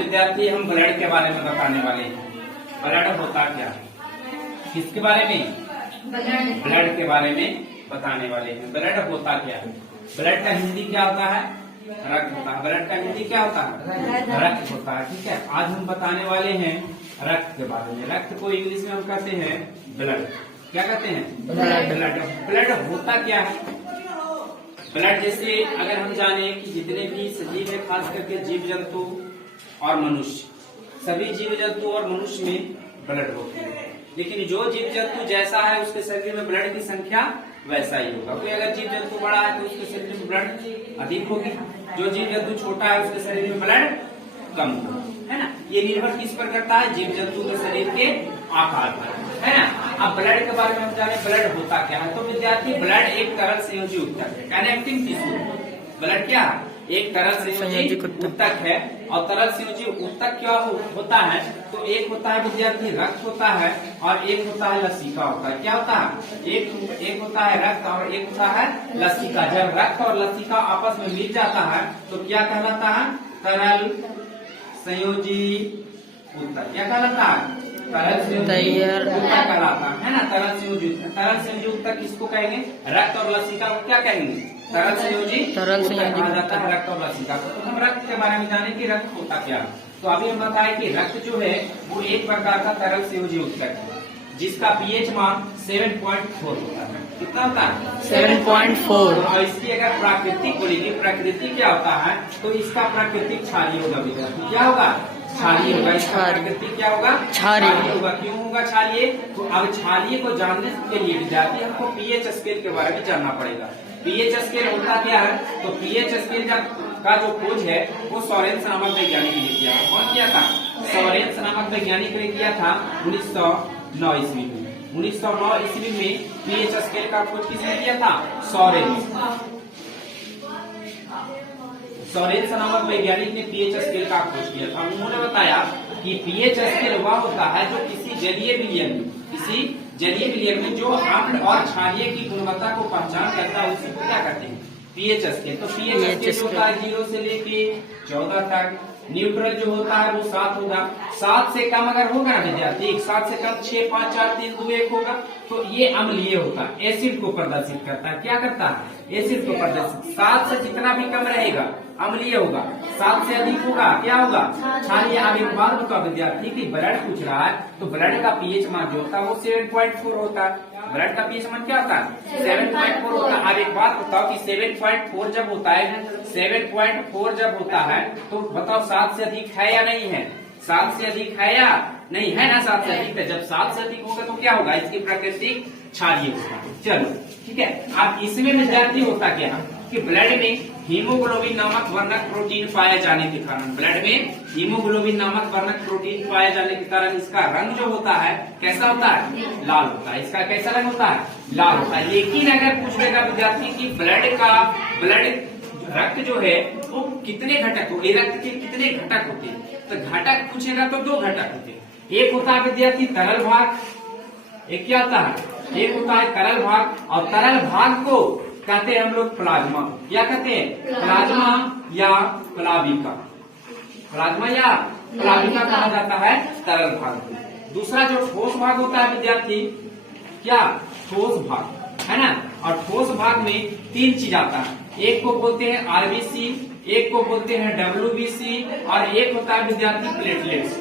विद्यार्थी हम ब्लड के बारे में बताने वाले हैं। ब्लड होता क्या, किसके बारे में? ब्लड के बारे में बताने वाले हैं। ब्लड होता क्या है? ब्लड का हिंदी क्या होता है? रक्त होता है। ब्लड का हिंदी क्या होता है? रक्त होता है। ठीक है, आज हम बताने वाले हैं रक्त के बारे में। रक्त को इंग्लिश में हम कहते हैं ब्लड। क्या कहते हैं? ब्लड। ब्लड होता क्या है? ब्लड जैसे अगर हम जाने कि जितने भी सजीव है, खास करके जीव जंतु और मनुष्य, सभी जीव जंतु और मनुष्य में ब्लड होती है। लेकिन जो जीव जंतु जैसा है उसके शरीर में ब्लड की संख्या वैसा ही होगा। कोई अगर जीव जंतु बड़ा है तो उसके शरीर में ब्लड अधिक होगी, जो जीव जंतु छोटा है उसके शरीर में ब्लड कम होगा, है ना। ये निर्भर किस पर करता है? जीव जंतु के शरीर के आकार पर, है ना। अब ब्लड के बारे में हम जाने ब्लड होता क्या है। तो विद्यार्थी ब्लड एक तरल संयोजी उत्तक है, कनेक्टिंग टिश्यू। ब्लड क्या है? एक तरल संयोजी उत्तक है। और तरल संयोजी उत्तक क्या होता है? तो एक होता है विद्यार्थी रक्त होता है और एक होता है लसिका होता है। क्या होता है? एक होता है रक्त और एक होता है लसिका। जब रक्त और लसिका आपस में मिल जाता है तो क्या कहलाता है? तरल संयोजी उत्तक। क्या कहलाता है? तरल संयोजी उत्तक कहलाता है ना। तरल संयोजी उत्तक किसको कहेंगे? रक्त और लसिका को क्या कहेंगे? तरल संयोजी कहा जाता है रक्त और लसिका को। तो हम रक्त के बारे में जाने कि रक्त होता क्या है। तो अभी हम बताएं कि रक्त जो है वो एक प्रकार का तरल संयोजी उत्तक है जिसका पीएच मान 7.4 होता है। कितना होता है? 7.4। और इसकी अगर प्राकृतिक बोलेगी, प्रकृति क्या होता है? तो इसका प्राकृतिक क्षारीय होगा विद्यार्थी। क्या होगा? क्षारीय होगा। इसका प्रकृति क्या होगा? क्षारीय होगा। क्यों होगा क्षारीय? तो अब क्षारीय को जानने के लिए विद्यार्थी हमको पीएच स्केल के बारे में जानना पड़ेगा। पीएच स्केल होता क्या है? तो पीएच स्केल का जो खोज है वो सोरेंस नामक वैज्ञानिक ने किया। कौन किया था? सोरेंस नामक वैज्ञानिक ने किया था 1909 ईस्वी में। 1909 ईस्वी में पीएच स्केल का खोज किसने किया था? सोरेंस नामक वैज्ञानिक ने पीएच स्केल का खोज किया था। उन्होंने बताया कि पीएच स्केल वह होता है जो किसी जलीय विलयन में जो अम्ल और क्षारीय की गुणवत्ता को पहचान करता है उसी को क्या कहते हैं? PH scale. तो पीएच स्केल जो होता है 0 से लेके 14 तक। न्यूट्रल जो होता है वो 7 होगा। 7 से कम अगर होगा ना विद्यार्थी, 7 से कम 6, 5, 4, 3, 2, 1 होगा तो ये अम्लीय होता है, एसिड को प्रदर्शित करता है। क्या करता है? एसिड को प्रदर्शित। 7 से जितना भी कम रहेगा अम्लीय होगा, 7 से अधिक होगा क्या होगा? क्षारीय। अब एक बात बताओ विद्यार्थी की ब्लड पूछ रहा है तो ब्लड का पीएच मान जो होता है वो 7.4 होता है। ब्लड का पीएच मान क्या होता है? 7.4 होता है। अब एक बात बताओ कि 7.4 जब होता है, 7.4 जब होता है तो बताओ 7 से अधिक है या नहीं है? 7 से अधिक है या नहीं है ना? 7 से अधिक है। जब 7 से अधिक होगा तो क्या होगा? इसकी प्राकृतिक क्षारीय होगा। चलो ठीक है। अब इसमें विद्यार्थी होता क्या कि ब्लड में हीमोग्लोबिन नामक वर्णक प्रोटीन पाए जाने के कारण, ब्लड में हीमोग्लोबिन नामक वर्णक प्रोटीन पाए जाने के कारण इसका रंग जो होता है कैसा होता है? लाल होता है। इसका कैसा रंग होता है? लाल होता है। लेकिन अगर पूछ लेगा विद्यार्थी की ब्लड रक्त जो है वो कितने घटक होते? रक्त के कितने घटक होते हैं? तो घटक पूछेगा तो 2 घटक होते हैं। एक होता है विद्यार्थी तरल भाग, एक क्या होता है? एक होता है तरल भाग। और तरल भाग को कहते हैं हम लोग प्लाज्मा। क्या कहते हैं? प्लाज्मा या प्लाविका। प्लाज्मा या प्लाविका कहा जाता है तरल भाग को। दूसरा जो ठोस भाग होता है विद्यार्थी, क्या? ठोस भाग, है ना। और ठोस भाग में 3 चीज आता है। एक को बोलते हैं आरबीसी, एक को बोलते हैं डब्ल्यूबीसी और एक होता है विद्यार्थी प्लेटलेट्स,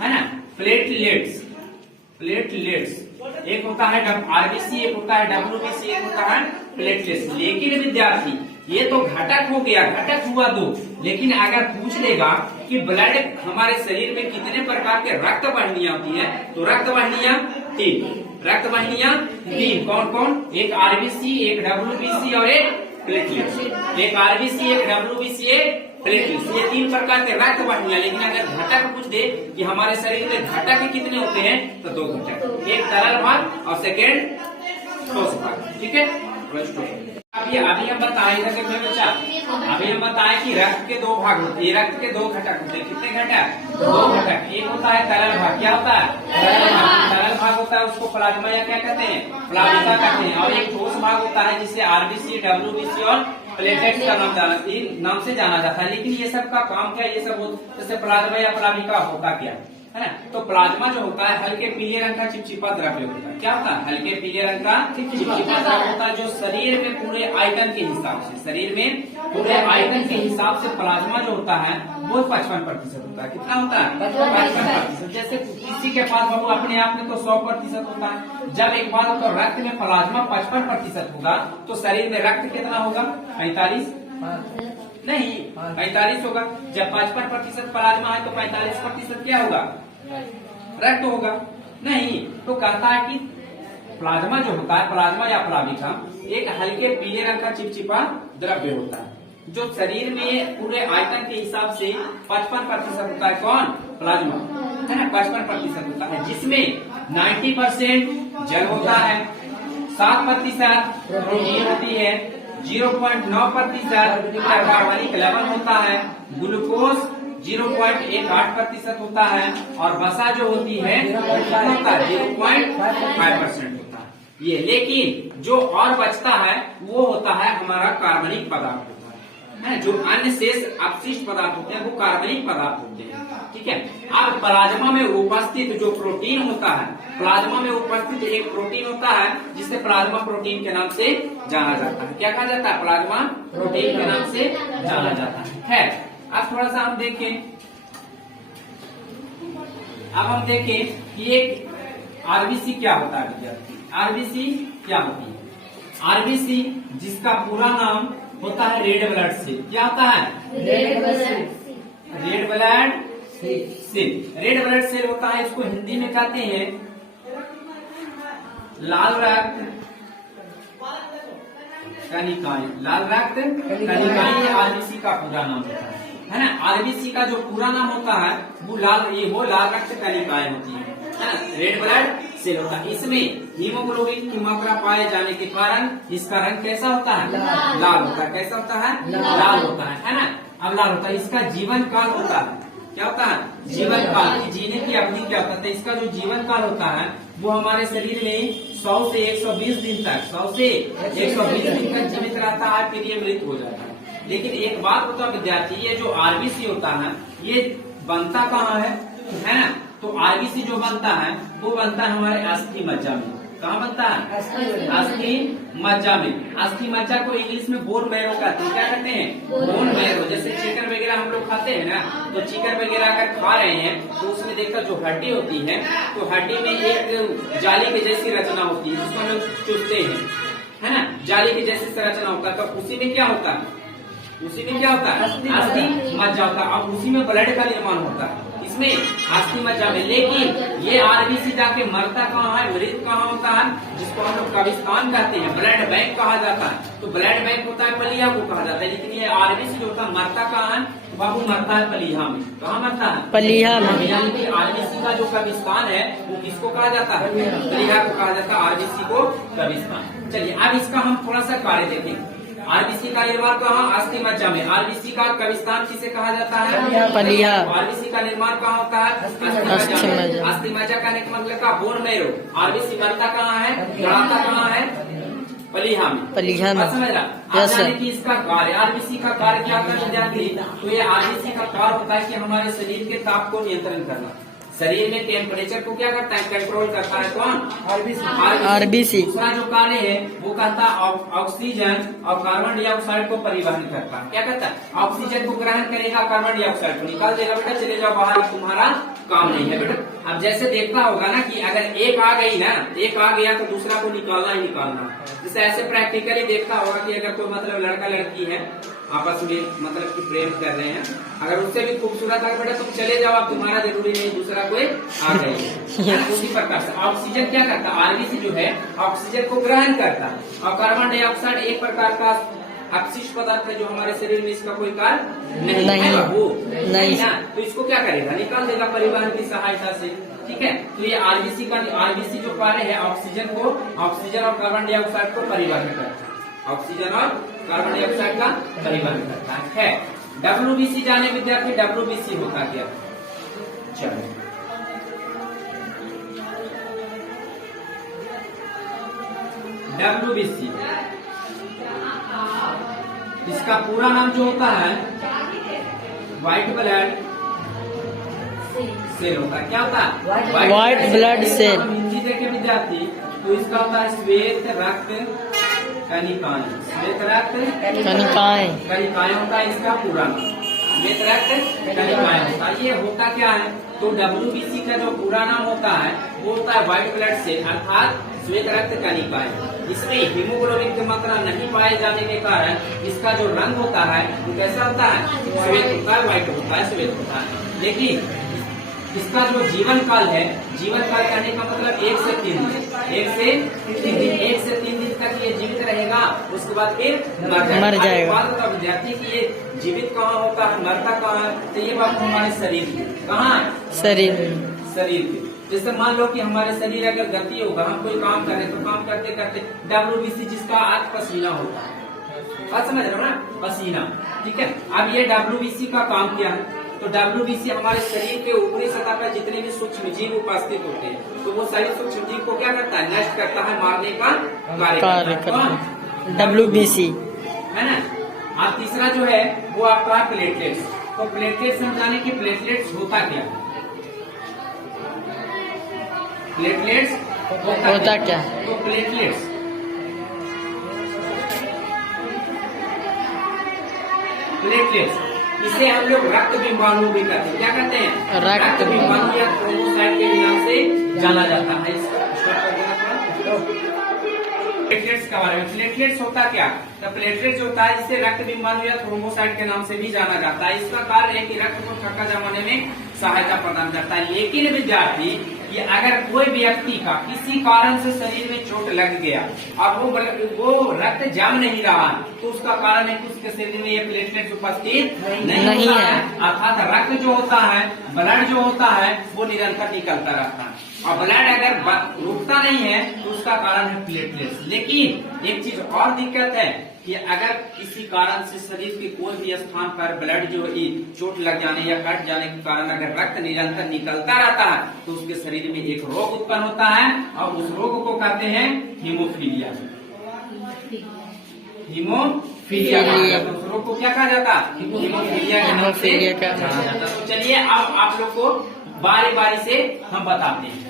है ना। प्लेटलेट्स एक होता है आरबीसी, एक होता है डब्ल्यूबीसी, एक होता है प्लेटलेट्स। लेकिन विद्यार्थी ये तो घटक हो गया, घटक हुआ 2। लेकिन अगर पूछ लेगा कि ब्लड हमारे शरीर में कितने प्रकार के रक्त वाहिनियां होती है तो रक्त वाहिनियां 3। रक्त वाहिनियां 3 कौन कौन? एक आरबीसी, एक डब्ल्यूबीसी और एक प्लेटलेट्स। एक आरबीसी, एक डब्ल्यूबीसी, एक प्लेटलेट्स। ये 3 प्रकार के रक्त वाहिनियां। लेकिन अगर घटक पूछ दे कि हमारे शरीर में घटक कितने होते हैं तो 2 घटक, एक तरल भाग और सेकेंड ठोस भाग। ठीक है। अभी हम बताए बच्चा, अभी हम बताए कि रक्त के 2 भाग होते हैं। रक्त के 2 घटक होते हैं। कितने घटक? 2 घटक। एक होता है तरल भाग। क्या होता है? तरल भाग होता है उसको प्लाज्मा या क्या कहते हैं? प्लाविका कहते हैं। और एक ठोस भाग होता है जिसे आरबीसी, डब्ल्यूबीसी और प्लेटलेट्स का नाम से जाना जाता है। लेकिन ये सब का काम क्या, ये सब जैसे प्लाज्मा या प्लाविका होता क्या है ना। तो प्लाज्मा जो होता है हल्के पीले रंग का चिपचिपा द्रव्य होता है। क्या होता है? हल्के पीले रंग का चिपचिपा द्रव्य होता है, जो शरीर में पूरे आयतन के हिसाब से, शरीर में पूरे आयतन के हिसाब से प्लाज्मा जो होता है वो 55% होता है। कितना होता है? 55%। जैसे किसी के पास बाबू अपने आप में तो 100% होता है। जब एक बार तो रक्त में प्लाज्मा 55% होगा तो शरीर में रक्त कितना होगा? 45 नहीं, 45 होगा। जब 55% प्लाज्मा है तो 45% क्या होगा? रक्त होगा। नहीं, तो कहता है कि प्लाज्मा जो होता है, प्लाज्मा या प्लाविका एक हल्के पीले रंग का चिपचिपा द्रव्य होता है जो शरीर में पूरे आयतन के हिसाब से 55% होता है। कौन? प्लाज्मा है ना, 55% होता है, जिसमें 90% जल होता है, 7% प्रोटीन होती है, 0.9% कार्बनिक लवण होता है, ग्लूकोज 0.18% होता है और वसा जो होती है 0.5% होता है ये। लेकिन जो और बचता है वो होता है हमारा कार्बनिक पदार्थ होता है। जो अन्य शेष अपशिष्ट पदार्थ होते हैं वो कार्बनिक पदार्थ होते हैं। ठीक है। अब प्लाज्मा में उपस्थित जो प्रोटीन होता है, प्लाज्मा में उपस्थित एक प्रोटीन होता है जिसे प्लाज्मा प्रोटीन के नाम से जाना जाता है। क्या कहा जाता है? प्लाज्मा प्रोटीन के नाम से जाना जाता है। खैर, अब थोड़ा सा हम देखें, अब हम देखें कि एक आरबीसी क्या होता है विद्यार्थी। आरबीसी क्या होती है? आरबीसी जिसका पूरा नाम होता है रेड ब्लड सेल। क्या होता है? Red blood cell. Red blood cell होता है, इसको हिंदी में कहते हैं लाल रक्त कणिकाएं। लाल रक्त कणिकाएं आरबीसी का पूरा नाम होता है ना। आरबीसी का जो पूरा नाम होता है वो लाल रक्त कणिकाएं होती है ना, रेड ब्लड सेल होता है। इसमें हीमोग्लोबिन की मात्रा पाए जाने के कारण इसका रंग कैसा होता है? लाल होता है। कैसा होता है? लाल होता है ना। अब लाल होता है। इसका जीवन काल होता है, क्या होता है? जीवन काल। जीने की अवधि क्या होता है? इसका जो जीवन काल होता है वो हमारे शरीर में 100 से 120 दिन तक, 100 से 120 दिन तक जीवित रहता है, फिर ये मृत हो जाता है। लेकिन एक बात होता है विद्यार्थी, ये जो आरबीसी होता है ये बनता कहाँ है ना। तो आरबीसी जो बनता है वो बनता है हमारे अस्थि मज्जा में। कहाँ बनता है? अस्थि मज्जा में। अस्थि मज्जा को इंग्लिश में बोन मैरो कहते हैं। क्या कहते हैं? Bone marrow. जैसे चिकन वगैरह हम लोग खाते हैं ना, तो चिकन वगैरह अगर खा रहे हैं तो उसमें देखकर जो हड्डी होती है तो हड्डी में एक जाली की जैसी रचना होती है जिसको हम लोग चूसते हैं, है ना। जाली की जैसी संरचना होता है। तो उसी में क्या होता है? उसी में क्या होता है? अस्थि मज्जा होता है। अब उसी में ब्लड का निर्माण होता है, इसमें अस्थि मज्जा में। लेकिन ये आरबीसी जाके मरता कहाँ है, मृत कहाँ होता है, जिसको हम लोग कब्रिस्तान कहते हैं, ब्लड बैंक कहा जाता है। तो ब्लड बैंक होता है पलिया को कहा जाता है। लेकिन ये आरबीसी जो होता है मरता कहाँ है? बाबू मरता है पलिया में। कहाँ मरता है? पलिया में। यानी कि आरबीसी का जो कब्रिस्तान है वो किसको कहा जाता है? पलिया को कहा जाता है, आरबीसी को कब्रिस्तान। चलिए अब इसका हम थोड़ा सा कार्य देखेंगे। आरबीसी का निर्माण कहाँ? अस्थि मज्जा में। आरबीसी का कब्रिस्तान किसे कहा जाता है? पलिया। आरबीसी का निर्माण कहाँ होता है? अस्थि मज्जा। अस्थि मज्जा कहने का मतलब का बोन मैरो। आरबीसी मरता कहाँ है, लड़ाता कहाँ है? पलिया में। पलिया में समझ रहा। जाने की इसका कार्य, आरबीसी का कार्य क्या करने जाती है? तो ये आरबीसी का कार्य होता है कि हमारे शरीर के ताप को नियंत्रण करना, शरीर में टेम्परेचर को क्या करता है? कंट्रोल करता है। कौन? आरबीसी। दूसरा जो कार्य है वो कहता है ऑक्सीजन और कार्बन डाइऑक्साइड को परिवहन करता है। क्या करता है? ऑक्सीजन को ग्रहण करेगा, कार्बन डाइऑक्साइड को निकाल देगा। बेटा चले जाओ बाहर, तुम्हारा काम नहीं है बेटा। अब जैसे देखता होगा ना कि अगर एक आ गई ना, एक आ गया तो दूसरा को निकालना ही निकालना। जैसे ऐसे प्रैक्टिकली देखता होगा कि अगर कोई मतलब लड़का लड़की है आपस में मतलब कि प्रेम कर रहे हैं, अगर उससे भी खूबसूरत है बेटा तुम चले जाओ, अब तुम्हारा जरूरी नहीं दूसरा कोई आ गई। उसी प्रकार से ऑक्सीजन क्या करता है? आरबीसी जो है ऑक्सीजन को ग्रहण करता है और कार्बन डाइऑक्साइड एक प्रकार का अपशिष्ट पदार्थ है जो हमारे शरीर में इसका कोई कार्य नहीं है वो नहीं ना। तो इसको क्या करेगा? निकाल देगा परिवहन की सहायता से। ठीक है। तो ये आरबीसी जो कार्य है ऑक्सीजन और कार्बन डाइऑक्साइड को परिवहन करता है। ऑक्सीजन और कार्बन डाइऑक्साइड का परिवहन करता है। डब्ल्यूबीसी जाने विद्यार्थी, डब्ल्यूबीसी होता क्या? चलो डब्ल्यूबीसी इसका पूरा नाम जो होता है व्हाइट ब्लड सेल होता है। क्या होता है? White blood cell. हम हिंदी देखे विद्यार्थी तो इसका होता है श्वेत रक्त कणिकाएं। श्वेत रक्त कणिकाएं होता है इसका पूरा नाम। श्वेत रक्त कणिकाएं होता है। ये होता क्या है? तो WBC का जो पूरा नाम होता है वो होता है व्हाइट ब्लड सेल अर्थात श्वेत रक्त कणिकाएं। इसमें हीमोग्लोबिन की मात्रा नहीं पाए जाने के कारण इसका जो रंग होता है वो कैसा होता है? श्वेत होता है, व्हाइट होता है, श्वेत होता है। लेकिन इसका जो जीवन काल है, जीवन काल कहने का मतलब 1 से 3 दिन, 1 से 3 दिन तक ये जीवित रहेगा, उसके बाद फिर मर जाएगा। बात होता विद्यार्थी की ये जीवित कहाँ होता है, मरता कहाँ है? तो ये बात हमारे शरीर की, कहाँ? शरीर की। जैसे मान लो कि हमारे शरीर अगर गति होगा, हम कोई काम कर रहे तो काम करते करते WBC जिसका आज पसीना होता है, बात समझ रहे हो ना? पसीना, ठीक है। अब ये WBC का काम क्या है? तो WBC हमारे शरीर के ऊपरी सतह पर जितने भी सूक्ष्म जीव उपस्थित होते हैं तो वो सभी सूक्ष्म जीव को क्या करता है? नष्ट करता है, मारने का कार्य करता है। WBC है ना। और तीसरा जो है वो आपका प्लेटलेट्स। तो प्लेटलेट्स हम जाने कि प्लेटलेट्स होता क्या है? प्लेटलेट्स होता क्या? तो प्लेटलेट्स इसे हम लोग रक्त बिंबाणु भी कहते हैं। क्या कहते हैं? रक्त बिंबाणु या क्रोमोसाइट के नाम से जाना जाता है। प्लेटलेट्स के बारे में, प्लेटलेट्स होता क्या? तो प्लेटलेट्स होता है जिसे रक्त बिंबाणु या थ्रोम्बोसाइट के नाम से भी जाना जाता है। इसका कार्य है कि रक्त को थक्का जमाने में सहायता प्रदान करता है। लेकिन विद्यार्थी कि अगर कोई व्यक्ति का किसी कारण से शरीर में चोट लग गया, अब वो रक्त जम नहीं रहा तो उसका कारण है कि उसके शरीर में ये प्लेटलेट्स उपस्थित नहीं है। अर्थात रक्त जो होता है, ब्लड जो होता है वो निरंतर निकलता रहता है और ब्लड अगर रुकता नहीं है तो उसका कारण है प्लेटलेट्स। लेकिन एक चीज और दिक्कत है कि अगर किसी कारण से शरीर के कोई भी स्थान पर ब्लड जो चोट लग जाने या कट जाने के कारण अगर रक्त निरंतर निकलता रहता है तो उसके शरीर में एक रोग उत्पन्न होता है और उस रोग को कहते हैं हीमोफीलिया। हीमोफीलिया तो उस रोग को क्या कहा जाता है? हीमोफीलिया के नाम से जाना जाता है। तो चलिए अब आप लोग को बारी बारी से हम बताते हैं।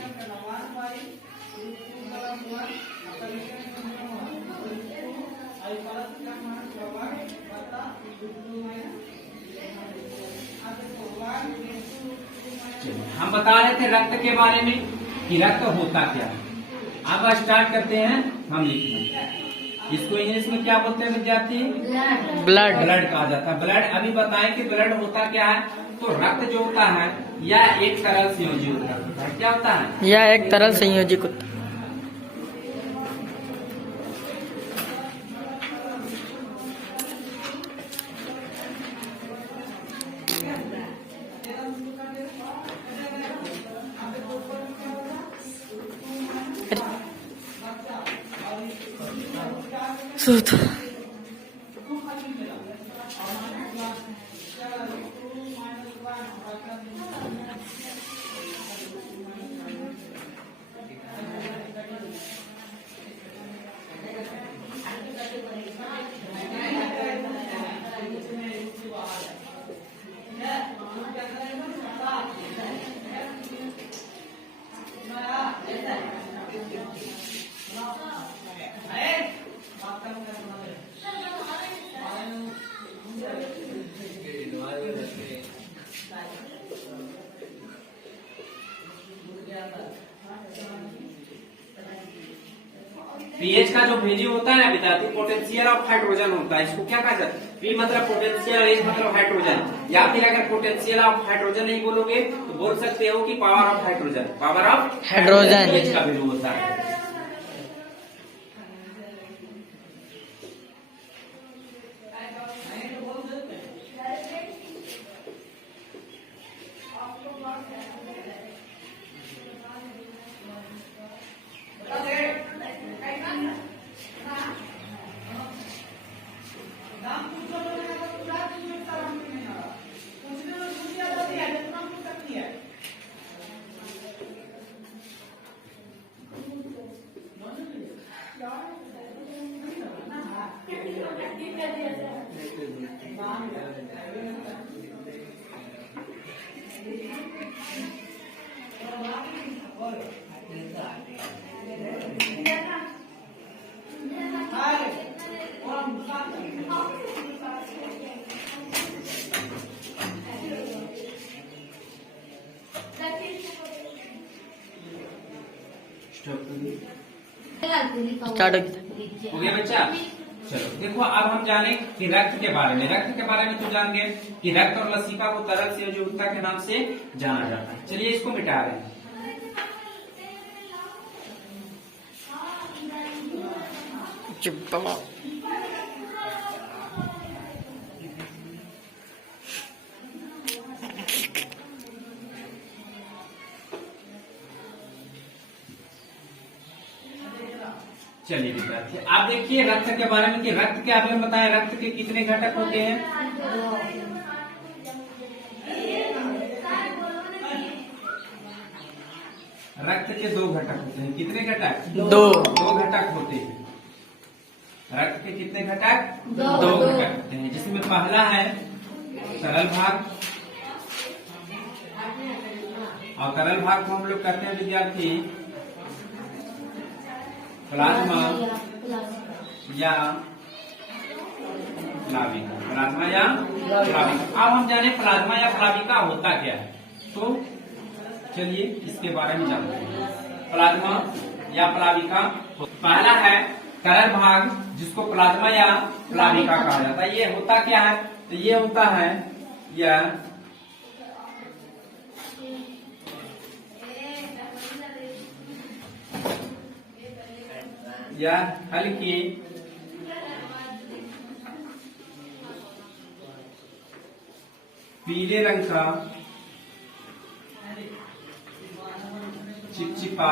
हम बता रहे थे रक्त के बारे में कि रक्त होता क्या है। अब स्टार्ट करते हैं हम लिखना। इसको इंग्लिश में क्या बोलते हैं विद्यार्थी? ब्लड कहा जाता है। ब्लड अभी बताएं कि ब्लड होता क्या है। तो रक्त जो होता है यह एक तरल संयोजी होता है। क्या होता है? यह एक तरल संयोजी होता है। पीएच का जो वैल्यू होता है ना विद्यार्थी, पोटेंशियल ऑफ हाइड्रोजन होता है। इसको क्या कहा जाता है? पी मतलब पोटेंशियल, एच मतलब हाइड्रोजन। या फिर अगर पोटेंशियल ऑफ हाइड्रोजन नहीं बोलोगे तो बोल सकते हो कि power of hydrogen. Power of hydrogen pH का वैल्यू होता है। स्टार्ट हो गया बच्चा। चलो देखो अब हम जाने कि रक्त के बारे में। रक्त के बारे में तो जान गए कि रक्त और लसिका को तरल से युक्ता के नाम से जाना जाता है। चलिए इसको मिटा रहे हैं। चलिए विद्यार्थी आप देखिए रक्त के बारे में कि रक्त के आपने बताया रक्त के कितने घटक होते हैं। रक्त के 2 घटक होते हैं। कितने घटक? 2 घटक होते हैं। रक्त के कितने घटक? 2 घटक होते हैं, जिसमें पहला है तरल भाग, और तरल भाग को हम लोग कहते हैं विद्यार्थी प्लाज्मा या प्लाविका। प्लाज्मा या प्लाविका। अब हम जाने प्लाज्मा या प्लाविका होता क्या है, तो चलिए इसके बारे में जानते हैं। प्लाज्मा या प्लाविका पहला है तरल भाग, जिसको प्लाज्मा या प्लाविका कहा जाता है। ये होता क्या है, तो ये होता है यह हल्की पीले रंग का चिपचिपा